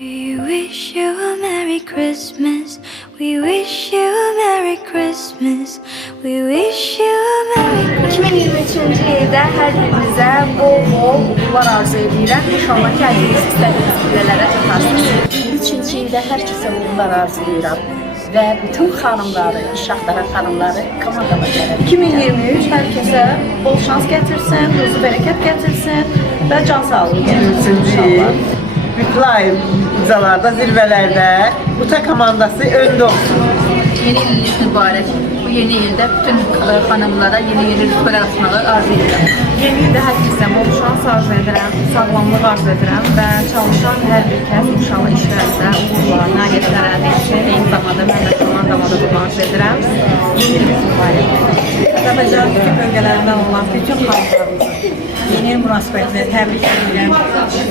We wish you a Merry Christmas. We wish you a Merry Christmas. We wish you a Merry Christmas. 2023-cü ildə hər birinizə bol-bol uğurlar arzu edirəm. İnşallah ki, hər biriniz istədiyiniz pillələrə çatarsınız. 23-cü ildə hər kəsə uğurlar arzu edirəm. Və bütün xanımları, iş axtaran xanımları komandama gəlir. 2023 hər kəsə bol şans gətirsin, ruzu bərəkət gətirsin və can sağlığı gətirsin inşallah. Bütün ayrıcalarda, zirvelerde Uta komandası önde olsun. Yeni iliniz mübarək. Bu yeni ildə bütün xanımlara yeni yeni rütbələr açmağı arzu edirəm. Yeni ildə hər kəsə bol şans arzu edirəm, sağlamlıq arzu edirəm və çalışan hər bir kəs inşallah işlərində edirəm. Yeni ilimiz mübarək. Azərbaycanın bütün bölgələrindən olan bütün xalqlarımızı yeni il münasibətlə təbrik edirəm.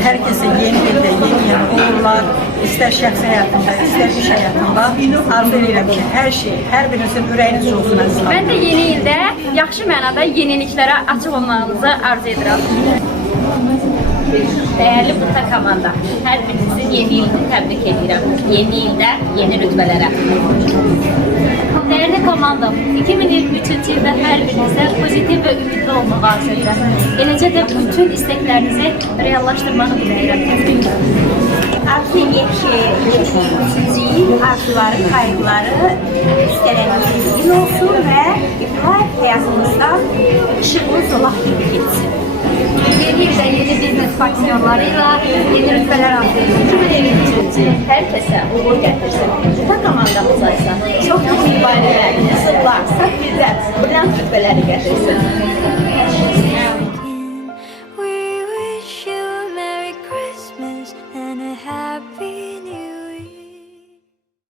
Hər kəsə yeni ildə yeni yeni uğurlar, istər şəxsi həyatında, istər iş həyatında arzu edirəm ki, hər şey, hər birinizin ürəyiniz olsun əziz xanım. Mən də yeni ildə yaxşı mənada yeniliklərə açıq olmağınızı arzu edirəm. Değerli Buta komanda, her birinizin yeni ilini tebrik ediyorum. Yeni ilde yeni rütbelere. Değerli komandam, 2023-cü ildə hər birinizə pozitiv və ümidli olmağı arzu edirəm. Eləcə də bütün diləyirəm. Artık yeni şey, 2023 yıl arzuları, kaygıları yıl olsun ve her ışığımız Allah gibi geçsin. İldə yeni biznes partnyorlarıyla yeni rütbələr arzu edirəm. 2023 her kese uğur getirsin. Buta komandamıza çok mübareler, sırlar, sakrizler, brilliant rütbeleri getirsin. We wish you Merry Happy